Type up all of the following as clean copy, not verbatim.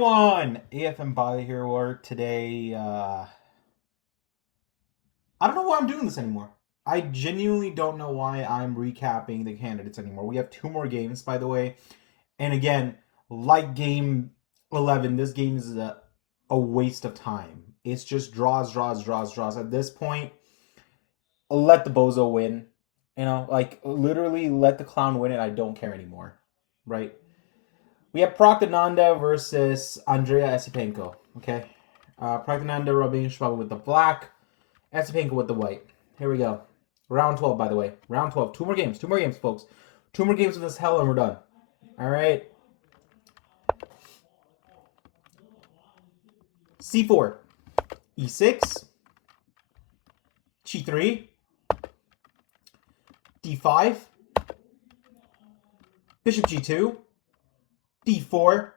everyone, AFM Body here. Or today, I don't know why I'm doing this anymore. I genuinely don't know why I'm recapping the candidates anymore. We have two more games, by the way. And again, like game 11, this game is a waste of time. It's just draws. At this point, let the bozo win. Literally let the clown win it. I don't care anymore. Right? We have Pragdananda versus Andrea Esipenko. Okay. Pragdananda rubbing Schwab with the black, Esipenko with the white. Here we go. Round 12, by the way. Round 12. Two more games, folks. Two more games of this hell and we're done. All right. C4. E6. G3. D5. Bishop G2. D4.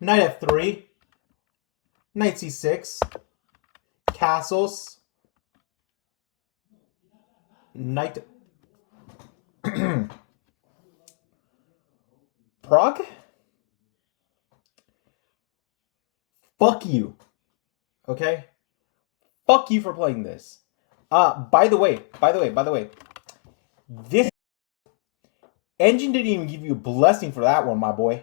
Knight F3. Knight C6. Castles. Knight. Prague? Fuck you. Okay? Fuck you for playing this. By the way, this engine didn't even give you a blessing for that one, my boy.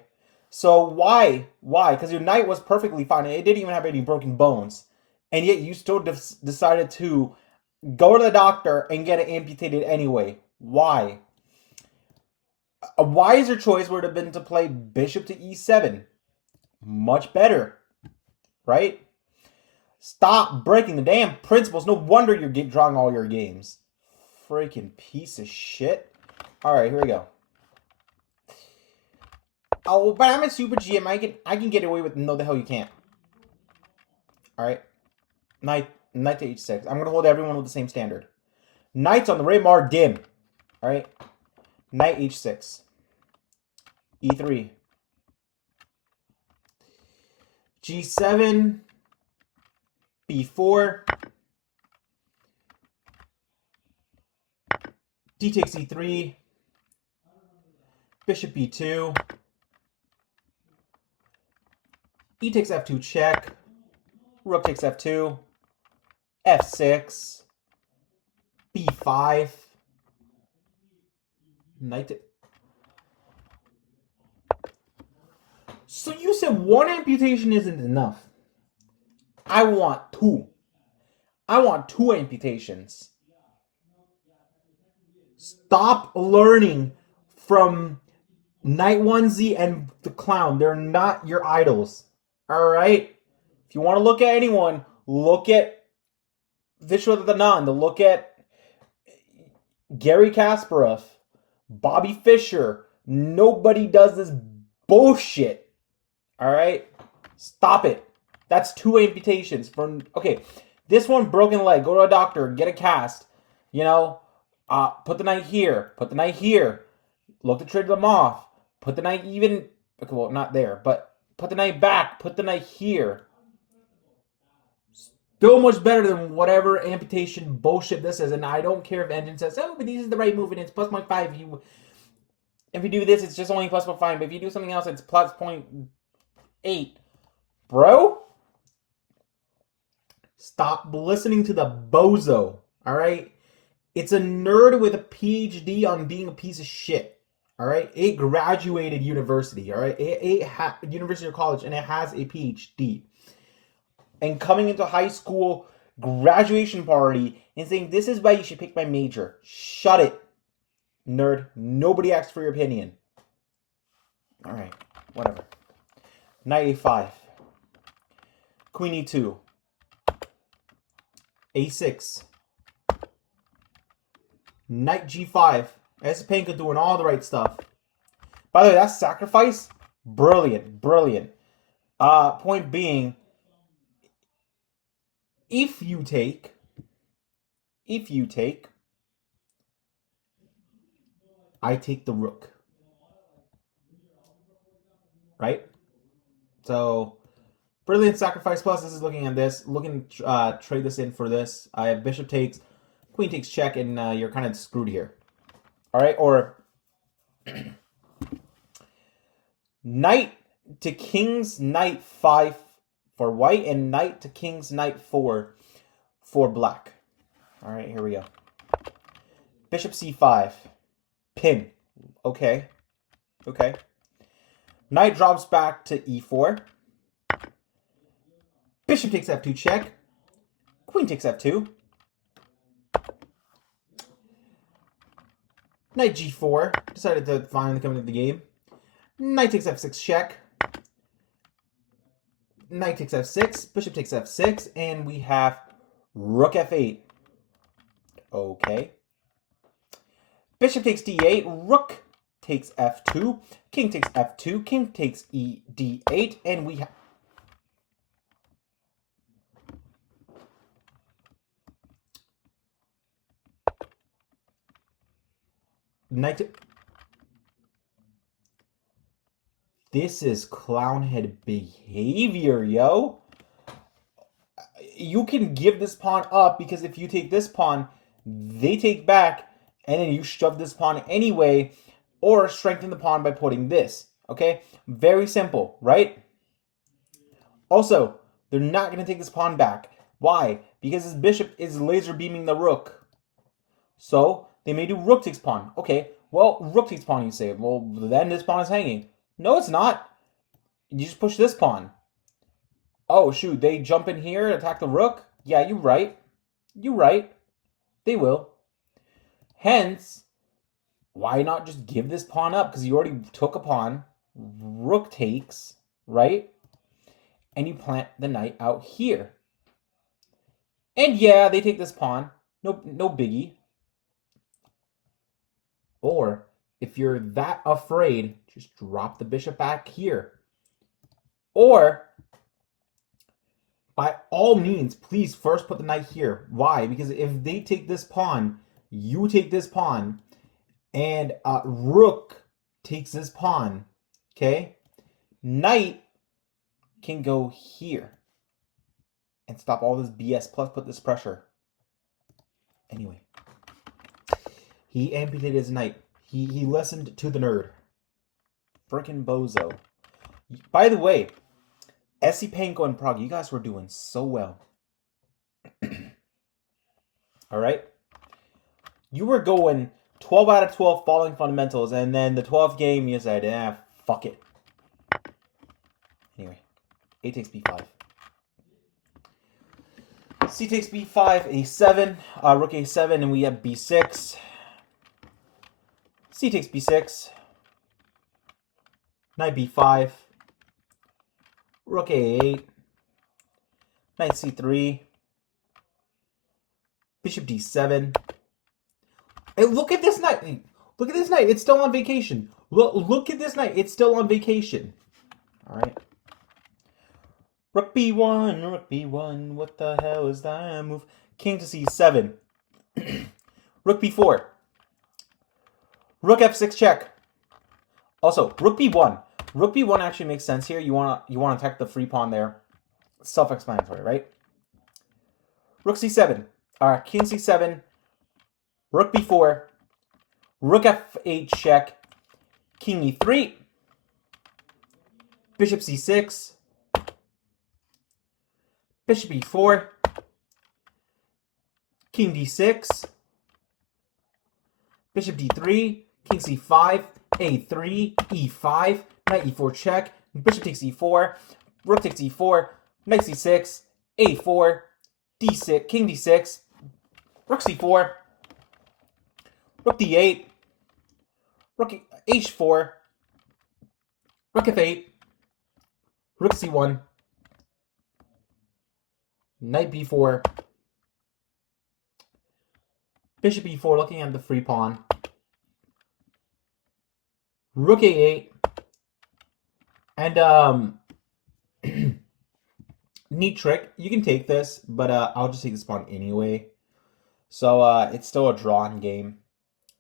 So why? Because your knight was perfectly fine. It didn't even have any broken bones. And yet you still decided to go to the doctor and get it amputated anyway. Why? A wiser choice would have been to play bishop to e7. Much better. Right? Stop breaking the damn principles. No wonder you're drawing all your games. Freaking piece of shit. Alright, here we go. Oh, but I'm a super GM. I can get away with no the hell you can't. Alright. Knight to h6. I'm gonna hold everyone with the same standard. Knights on the Raymar dim. Alright. Knight h6. e3. g7. b4. d takes e3. Bishop b2. E takes f2 check. Rook takes f2. f6. b5. Knight. So you said one amputation isn't enough. I want two. I want two amputations. Stop learning from Knight 1Z and the clown. They're not your idols. Alright? If you want to look at anyone, look at Vishwanathanand. Look at Gary Kasparov. Bobby Fischer. Nobody does this bullshit. Alright? Stop it. That's two amputations. Okay, this one, broken leg. Go to a doctor. Get a cast. Put the knight here. Put the knight here. Look to trade them off. Put the knight even... Okay, well, not there. But put the knight back. Put the knight here. Still much better than whatever amputation bullshit this is. And I don't care if engine says, oh, but this is the right move and it's plus 0.5. If you do this, it's just only plus 0.5. But if you do something else, it's plus 0.8. Bro? Stop listening to the bozo. Alright? It's a nerd with a PhD on being a piece of shit. Alright? It graduated university. Alright? University or college, and it has a PhD. And coming into high school graduation party and saying, this is why you should pick my major. Shut it, nerd. Nobody asked for your opinion. Alright, whatever. Knight a5. Queen e2. a6. Knight g5. Esipenko doing all the right stuff. By the way, that sacrifice, brilliant. Point being, if you take, I take the rook. Right? So, brilliant sacrifice. Plus, this is looking at this. Looking to trade this in for this. I have bishop takes, queen takes check, and you're kind of screwed here. All right? Or knight to king's knight 5 for white, and knight to king's knight 4 for black. All right, here we go. Bishop c5. Pin. Okay. Okay. Knight drops back to e4. Bishop takes f2 check. Queen takes f2. Knight g4. Decided to finally come into the game. Knight takes f6 check. Knight takes f6. Bishop takes f6. And we have rook f8. Okay. Bishop takes d8. Rook takes f2. King takes f2. King takes d8. And we have... Knight... This is clownhead behavior, yo. You can give this pawn up because if you take this pawn, they take back, and then you shove this pawn anyway, or strengthen the pawn by putting this. Okay? Very simple, right? Also, they're not going to take this pawn back. Why? Because this bishop is laser beaming the rook. So, they may do rook takes pawn. Okay, well, rook takes pawn, you say. Well, then this pawn is hanging. No, it's not. You just push this pawn. Oh, shoot, they jump in here and attack the rook? Yeah, you're right. You're right. They will. Hence, why not just give this pawn up? Because you already took a pawn. Rook takes, right? And you plant the knight out here. And yeah, they take this pawn. No biggie. Or, if you're that afraid, just drop the bishop back here. Or, by all means, please first put the knight here. Why? Because if they take this pawn, you take this pawn, and rook takes this pawn, okay? Knight can go here and stop all this BS, plus put this pressure. Anyway, he amputated his knight. He listened to the nerd. Frickin' bozo. By the way, SC Panko and Prague, you guys were doing so well. Alright? You were going 12 out of 12 following fundamentals, and then the 12th game you said, fuck it. Anyway, A takes B5. C takes B5, A7, rook A7, and we have B6. C takes B6. Knight B5. Rook A8. Knight C3. Bishop D7. Hey, look at this knight. Look at this knight. It's still on vacation. Look at this knight. It's still on vacation. All right. Rook B1. Rook B1. What the hell is that move? King to C7. Rook B4. Rook F6 check. Also, Rook B1. Rook B1 actually makes sense here. You wanna attack the free pawn there. Self-explanatory, right? Rook C7. King C7. Rook B4. Rook F8 check. King E3. Bishop C6. Bishop E4. King D6. Bishop D3. King C5. A3. E5. Knight E4 check. Bishop takes E4. Rook takes E4. Knight C6. A4. D6. King D6. Rook C4. Rook D8. Rook H4. Rook F8. Rook C1. Knight B4. Bishop E4 looking at the free pawn. Rook A8. And, neat trick. You can take this, but I'll just take this pawn anyway. So it's still a drawn game.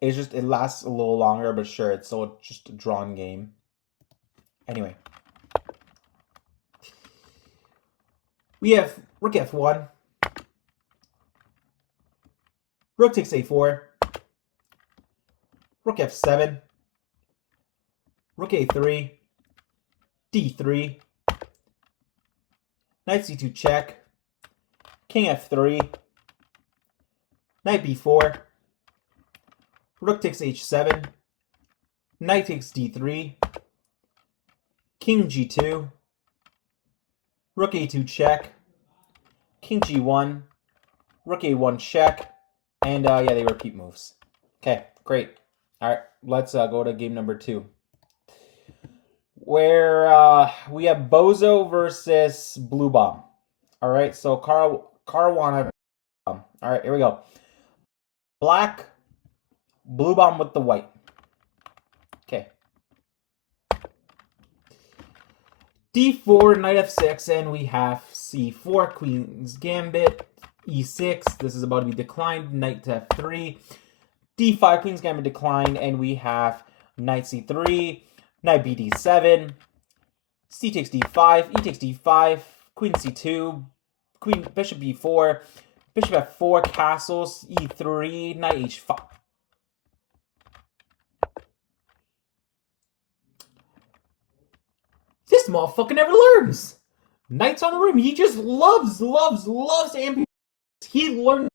It's just, it lasts a little longer, but sure, it's still just a drawn game. Anyway. We have Rook F1. Rook takes A4. Rook F7. Rook A3. D3, knight C2 check, king F3, knight B4, rook takes H7, knight takes D3, king G2, rook A2 check, king G1, rook A1 check, and yeah, they repeat moves. Okay, great. All right, let's go to game number 2, where we have Bozo versus Blue Bomb. All right, so Caruana. All right, here we go. Black, Blue Bomb with the white. Okay. D4, knight F6, and we have C4, Queen's Gambit, E6. This is about to be declined. Knight to F3. D5, Queen's Gambit declined, and we have knight C3, knight BD7, C takes D5, E takes D5, Queen C2, Queen Bishop B4, Bishop F4, castles, E3, knight H5. This motherfucker never learns. Knights on the rim. He just loves ambulance. He learned.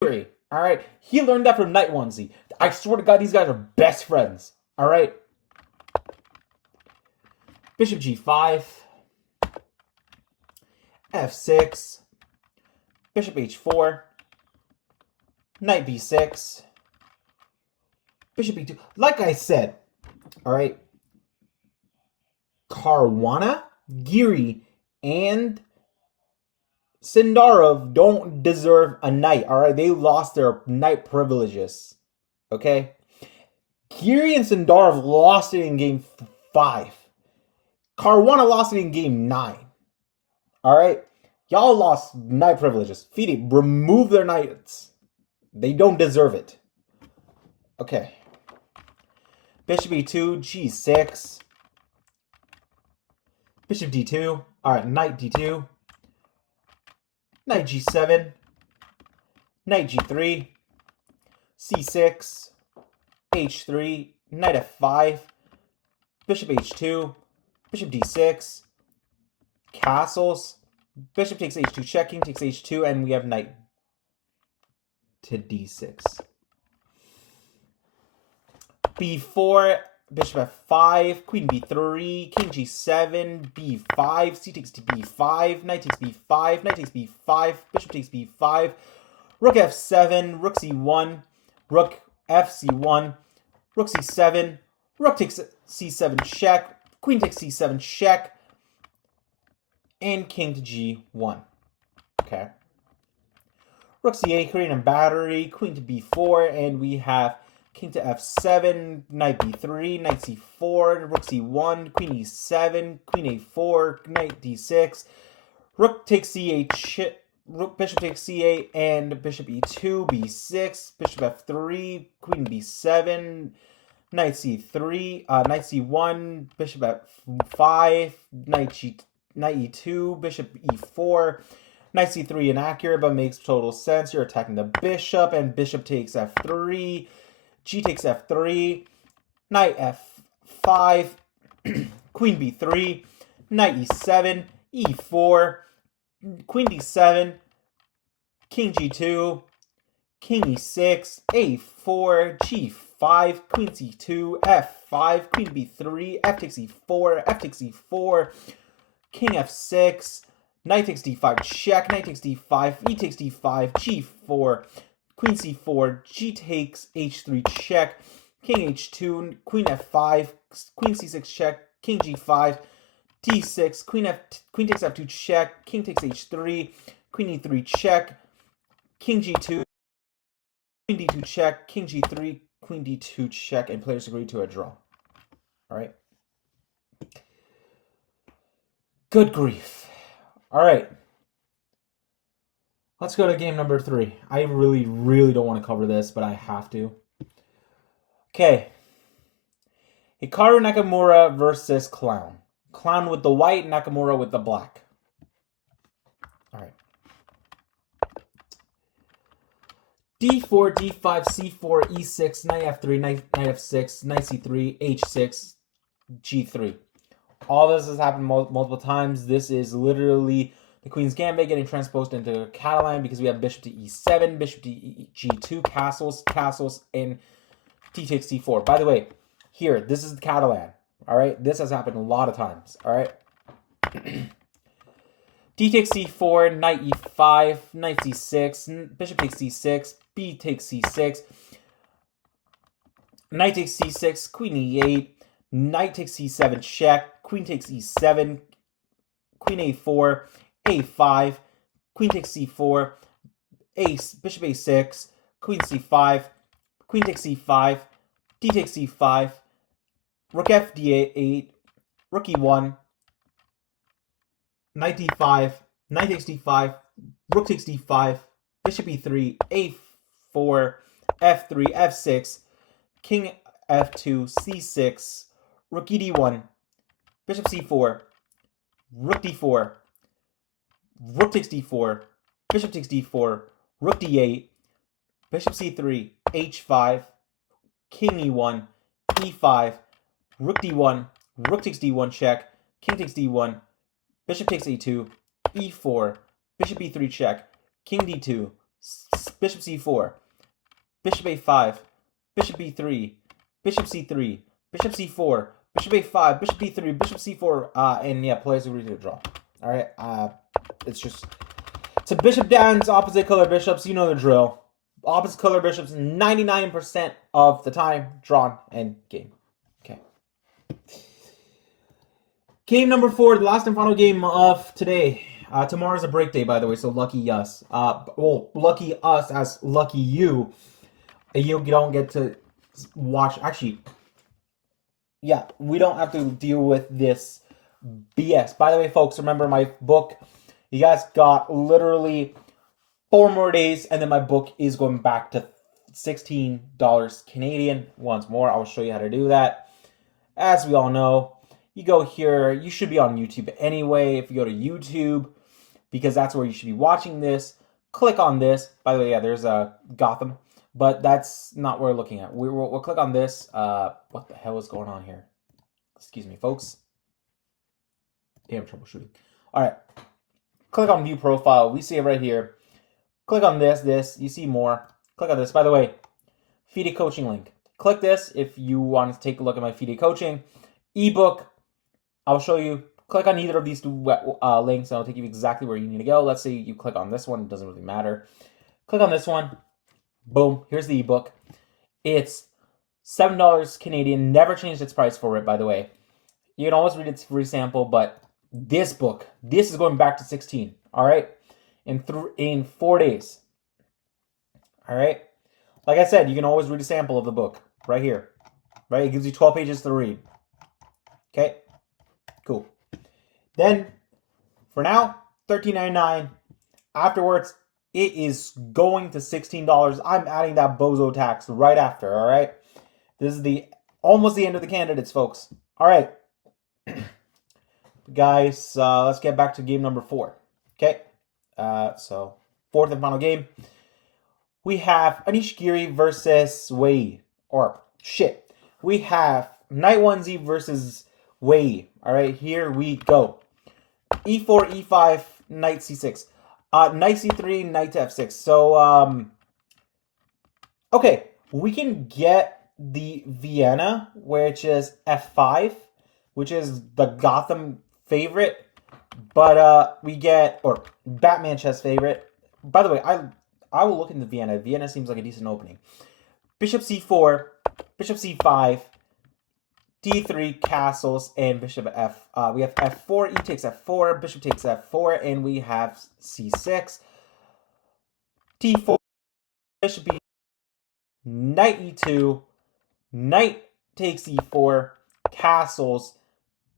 All right. He learned that from Knight Onesie. I swear to God, these guys are best friends. All right. Bishop G5. F6. Bishop H4. Knight B6. Bishop B2. Like I said, all right. Caruana, Giri, and Sindarov don't deserve a knight, all right? They lost their knight privileges, okay? Giri and Sindarov lost it in game 5. Caruana lost it in game 9, all right? Y'all lost knight privileges. FIDE, remove their knights. They don't deserve it. Okay. Bishop E2, G6. Bishop D2. Alright, knight D2. Knight G7. Knight G3. C6. H3. Knight F5. Bishop H2. Bishop D6. Castles. Bishop takes H2 check. King takes H2. And we have knight to D6. B4. Bishop F5, Queen B3, King G7, B5, C takes to B5, Knight takes B5, Knight takes B5, Bishop takes B5, Rook F7, Rook C1, Rook FC1, Rook C7, Rook takes C7 check, Queen takes C7 check, and King to G1. Okay. Rook C8, creating a battery, Queen to B4, and we have King to F7, Knight B3, Knight C4, Rook C1, Queen E7, Queen A4, Knight D6, Rook takes C8, Bishop takes C8, and Bishop E2, B6, Bishop F3, Queen B7, Knight C3, Knight C1, Bishop F5, Knight E2, Bishop E4, Knight C3 inaccurate, but makes total sense. You're attacking the bishop, and Bishop takes F3, G takes F3, Knight F5, Queen B3, Knight E7, E4, Queen D7, King G2, King E6, A4, G5, Queen C2, F5, Queen B3, F takes E4, F takes E4, King F6, Knight takes D5, check, Knight takes D5, E takes D5, G4, Queen C4, G takes H3 check, King H2, Queen F5, Queen C6 check, King G5, D6, Queen takes F2 check, King takes H3, Queen E3 check, King G2, Queen D2 check, King G3, Queen D2 check, and players agree to a draw. All right. Good grief. All right. Let's go to game number 3. I really don't want to cover this, but I have to. Okay. Hikaru Nakamura versus Clown. Clown with the white, Nakamura with the black. All right. D4, D5, C4, E6, Knight F3, Knight F6, Knight C3, H6, G3. All this has happened multiple times. This is literally the Queen's Gambit getting transposed into Catalan because we have bishop to e7, bishop to g2, castles, and t takes c4. By the way, here, this is the Catalan. All right, this has happened a lot of times. All right. D takes c4, knight e5, knight c6, bishop takes c6, b takes c6, knight takes c6, queen e8, knight takes c7 check, queen takes e7, queen a4, a5, queen takes c4, bishop a6, queen c5, queen takes c5, d takes c5, rook f d8, rook e1, knight d5, knight takes d5, rook takes d5, bishop e3, a4, f3, f6, king f2, c6, rook e1, bishop c4, rook d4, rook takes d4, bishop takes d4, rook d8, bishop c3, h5, king e1, e5, rook d1, rook takes d1 check, king takes d1, bishop takes a2, e4, bishop e3 check, king d2, bishop c4, bishop a5, bishop e3, bishop c3, bishop c4, bishop a5, bishop e3, bishop c4, and yeah, players agree to draw. All right, it's a bishop dance, opposite color bishops, you know the drill. Opposite color bishops 99% of the time, drawn and game. Okay. Game number 4, the last and final game of today. Tomorrow's a break day, by the way, so lucky us. Well, lucky us as lucky you. You don't get to watch. Actually, yeah, we don't have to deal with this BS. By the way, folks, remember my book. You guys got literally 4 more days, and then my book is going back to $16 Canadian. Once more, I will show you how to do that. As we all know, you go here. You should be on YouTube anyway. If you go to YouTube, because that's where you should be watching this, click on this. By the way, yeah, there's a Gotham, but that's not what we're looking at. We'll click on this. What the hell is going on here? Excuse me, folks. Damn, troubleshooting. All right. Click on View Profile. We see it right here. Click on this. You see more. Click on this. By the way, FIDE coaching link. Click this if you want to take a look at my FIDE coaching ebook. I'll show you. Click on either of these 2 links, and I'll take you exactly where you need to go. Let's say you click on this one. It doesn't really matter. Click on this one. Boom. Here's the ebook. It's $7 Canadian. Never changed its price for it, by the way. You can always read its free sample, but this book, this is going back to 16. All right? In 4 days. All right? Like I said, you can always read a sample of the book right here. Right? It gives you 12 pages to read. Okay? Cool. Then, for now, $13.99. Afterwards, it is going to $16. I'm adding that bozo tax right after, all right? This is almost the end of the candidates, folks. All right. Guys, let's get back to game number 4. Okay? So, 4th and final game. We have Anish Giri versus Wei Yi. We have Knight 1Z versus Wei Yi. All right, here we go. E4, E5, Knight C6. Knight C3, Knight to F6. So, okay, we can get the Vienna, which is F5, which is the Gotham favorite. But we get, or Batman chess favorite. By the way, I will look into Vienna. Vienna seems like a decent opening. Bishop C4, Bishop C5, D3, castles, and Bishop F. We have F4, E takes F4, Bishop takes F4, and we have C6. T4, Bishop E, Knight E2, Knight takes E4, castles,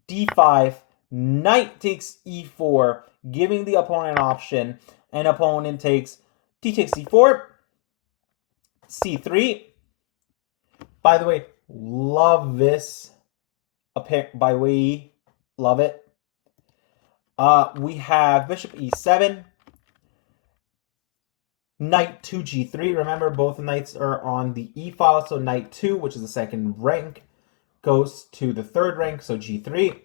D5, Knight takes E4, giving the opponent an option, and opponent takes T takes C4, C3. By the way, love this by Wei Yi. Love it. We have Bishop E7, Knight 2 G3. Remember, both knights are on the E file, so Knight 2, which is the second rank, goes to the third rank, so G3.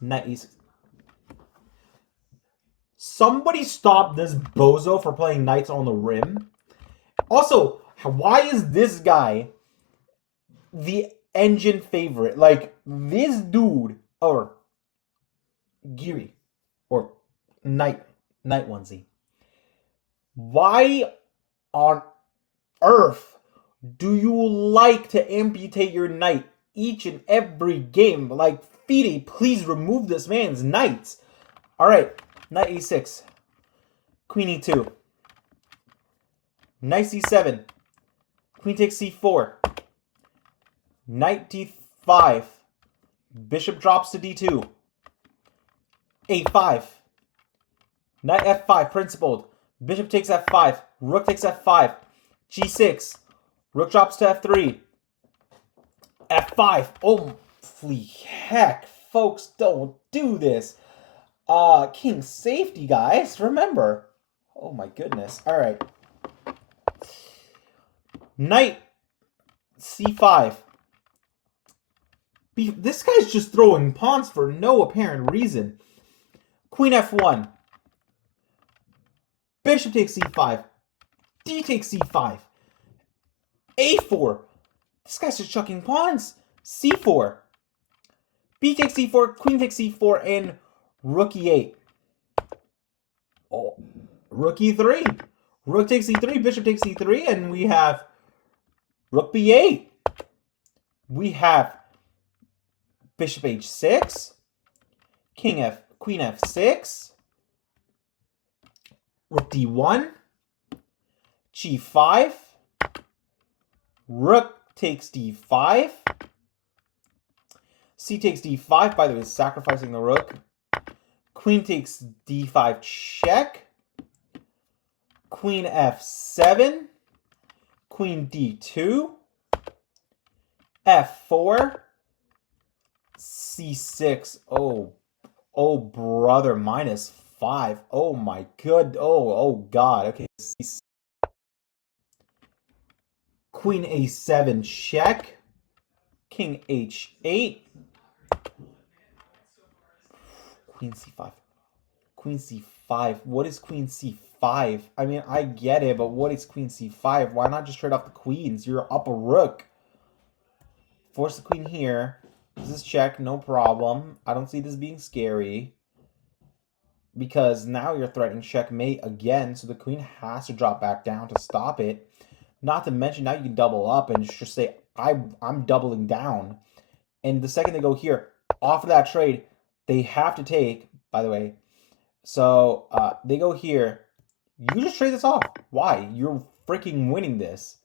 Knight e6. Somebody stop this bozo for playing knights on the rim. Also, why is this guy the engine favorite? Like, this dude, or Giri, or Knight onesie. Why on earth do you like to amputate your knight each and every game? Like, FIDE, please remove this man's knights. Alright, knight e6. Queen e2. Knight c7. Queen takes c4. Knight d5. Bishop drops to d2. a5. Knight f5, principled. Bishop takes f5. Rook takes f5. g6. Rook drops to f3. f5. Holy heck, folks, don't do this. King safety, guys. Remember. Oh my goodness. All right. Knight c5. This guy's just throwing pawns for no apparent reason. Queen f1. Bishop takes c5. D takes c5. a4. This guy's just chucking pawns. c4. B takes c4. Queen takes c4. And rook e8. Oh, rook e3. Rook takes e3. Bishop takes e3. And we have rook b8. We have bishop h6. Queen f6. Rook d1. g5. Rook takes d5. C takes d5, by the way, sacrificing the rook. Queen takes d5 check. Queen f7. Queen d2. f4. c6. Oh, brother, -5. Oh, my good. Oh, God. Okay, c6. Queen a7 check. King h8. Queen c5. Queen c5. What is queen c5? I mean, I get it, but what is queen c5? Why not just trade off the queens? You're up a rook. Force the queen here. This is check, no problem. I don't see this being scary. Because now you're threatening checkmate again, so the queen has to drop back down to stop it. Not to mention, now you can double up and just say, I'm doubling down. And the second they go here, off of that trade, they have to take, by the way. So they go here. You just trade this off. Why? You're freaking winning this.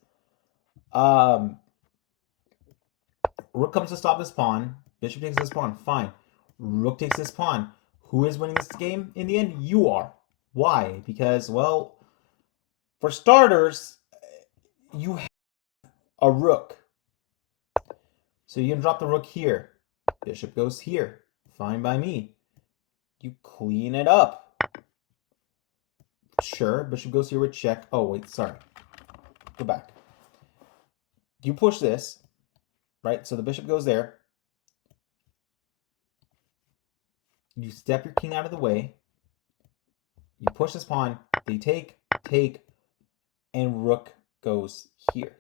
Rook comes to stop this pawn. Bishop takes this pawn. Fine. Rook takes this pawn. Who is winning this game in the end? You are. Why? Because, well, for starters, you have a rook. So you can drop the rook here. Bishop goes here. Fine by me. You clean it up. Sure, bishop goes here with check. Oh, wait, sorry. Go back. You push this, right? So the bishop goes there. You step your king out of the way. You push this pawn. They take, and rook goes here.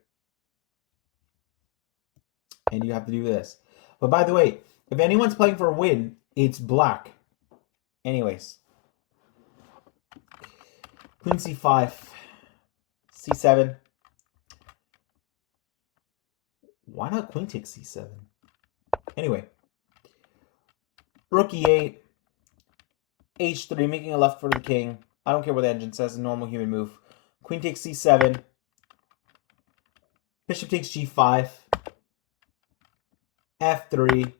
And you have to do this. But by the way, if anyone's playing for a win, it's black. Anyways. Queen c5. c7. Why not queen takes c7? Anyway. Rook e8. h3, making a left for the king. I don't care what the engine says, a normal human move. Queen takes c7. Bishop takes g5. f3.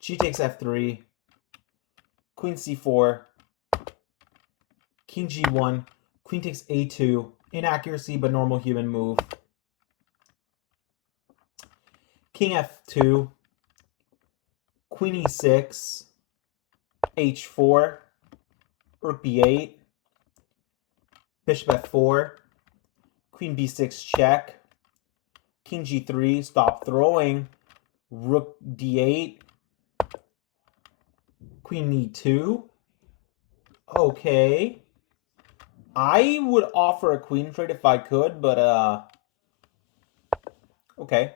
G takes f3. Queen c4. King g1. Queen takes a2. Inaccuracy, but normal human move. King f2. Queen e6. h4. Rook b8. Bishop f4. Queen b6 check. King g3. Stop throwing. Rook d8. Queen e2. Okay. I would offer a queen trade if I could, but okay.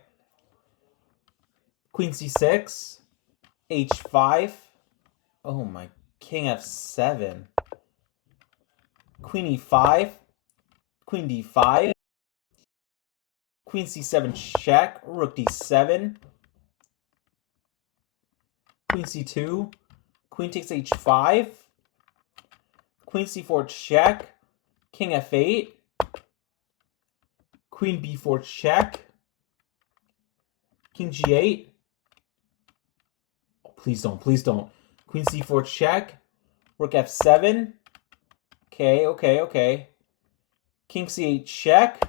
Queen c6. h5. Oh my, king f7. Queen e5. Queen d5. Queen c7 check. Rook d7. Queen c2. Queen takes h5. Queen c4 check. King f8. Queen b4 check. King g8. Oh, please don't, please don't. Queen c4 check. Rook f7. Okay, okay, okay. King c8 check.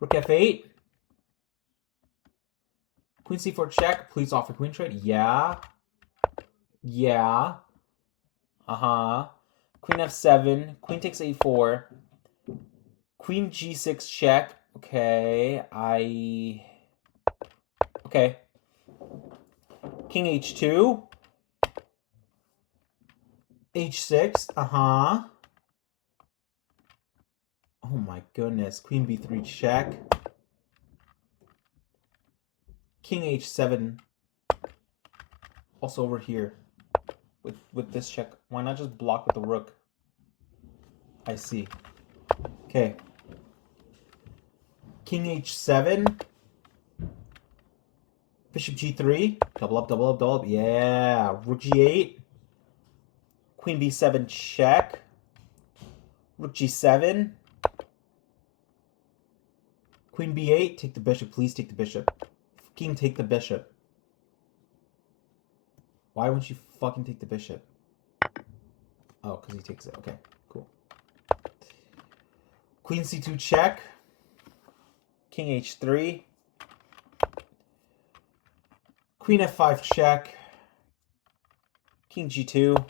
Rook f8. Queen c4 check. Please offer queen trade. Yeah. Yeah. Uh-huh. Queen f7. Queen takes a4. Queen g6 check. Okay. Okay. King h2. h6. Uh-huh. Oh my goodness. Queen b3 check. King h7. Also over here. With this check. Why not just block with the rook? I see. Okay. King h7. Bishop g3. Double up, double up, double up. Yeah. Rook g8. Queen b7 check. Rook g7. Queen b8. Take the bishop. Please take the bishop. King, take the bishop. Why won't you fucking take the bishop? Oh, because he takes it. Okay, cool. Queen c2 check. King h3. Queen f5 check. King g2.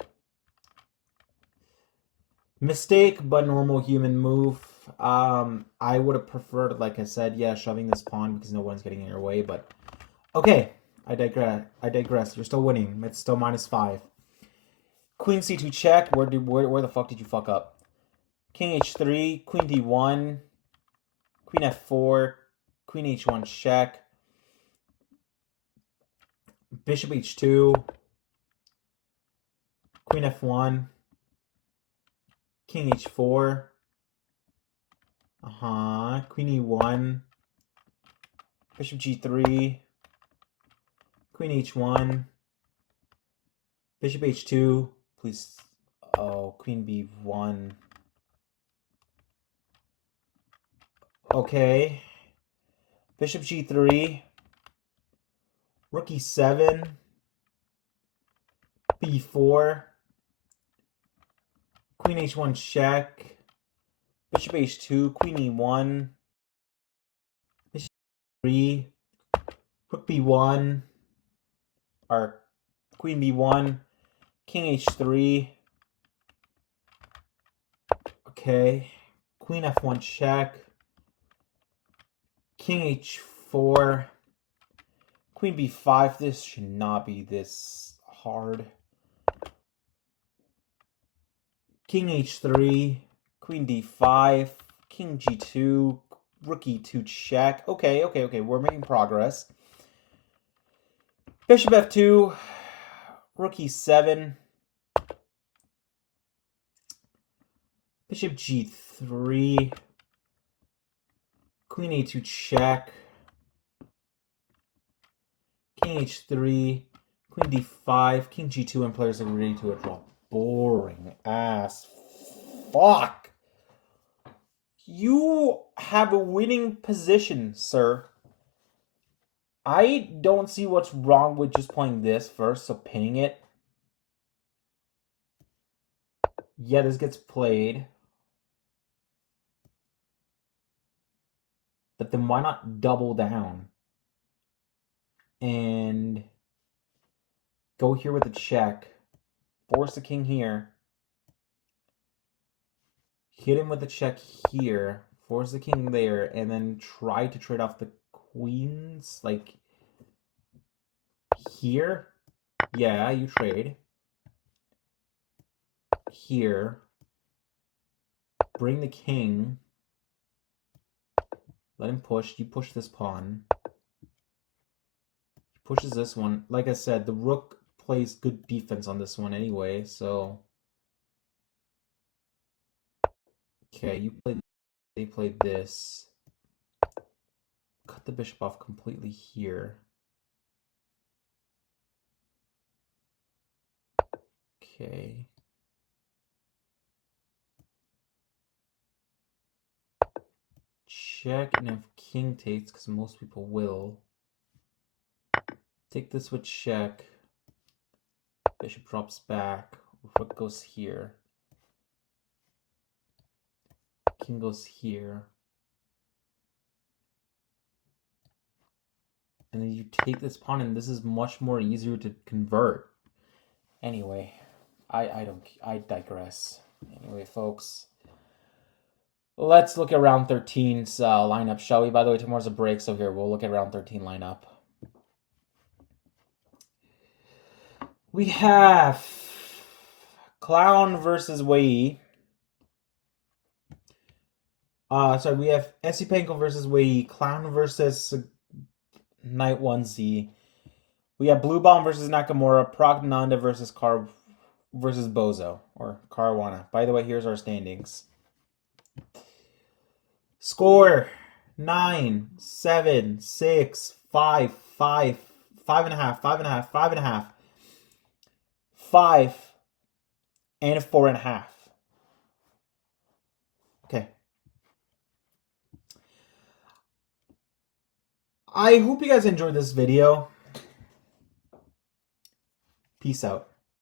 Mistake, but normal human move. I would have preferred, like I said, yeah, shoving this pawn because no one's getting in your way, but okay. I digress. You're still winning. It's still -5. Queen c2 check. Where the fuck did you fuck up? King h3, Queen d1, Queen f4, Queen h1 check. Bishop h2, Queen f1, King h4. Queen e1, Bishop g3, Queen h1, Bishop h2. Please. Oh, Queen b1. Okay. Bishop g3. Rook e7. b4. Queen h1 check. Bishop h2. Queen e1. Bishop 3. Rook b1. Or Queen b1. King h3. Okay. Queen f1 check. King h4. Queen b5. This should not be this hard. King h3. Queen d5. King g2. Rook e2 check. Okay, okay, okay. We're making progress. Bishop f2. Rook e7. Bishop g3. Queen a2 check. King h3. Queen d5. King g2, and players are ready to a draw. Boring ass fuck. You have a winning position, sir. I don't see what's wrong with just playing this first, so pinning it. Yeah, this gets played. But then why not double down? And go here with a check. Force the king here. Hit him with a check here. Force the king there. And then try to trade off the queens. Like here. Yeah, you trade. Here. Bring the king. Let him push. You push this pawn. He pushes this one. Like I said, the rook plays good defense on this one anyway, so... Okay, you played... They played this. Cut the bishop off completely here. Okay. Check, and if king takes, because most people will. Take this with check. Bishop drops back. Rook goes here. King goes here. And then you take this pawn, and this is much more easier to convert. Anyway, I digress. Anyway, folks, let's look at round 13's lineup, shall we? By the way, tomorrow's a break, so here we'll look at round 13 lineup. We have Clown versus Wei Yi. Sorry, we have Esipenko versus Wei Yi, Clown versus Knight 1Z. We have Blue Bomb versus Nakamura, Pragnanda versus versus Bozo or Caruana. By the way, here's our standings. Score 9, 7, 6, 5, 5, 5.5, 5.5, 5.5, 5, and 4.5. Okay. I hope you guys enjoyed this video. Peace out.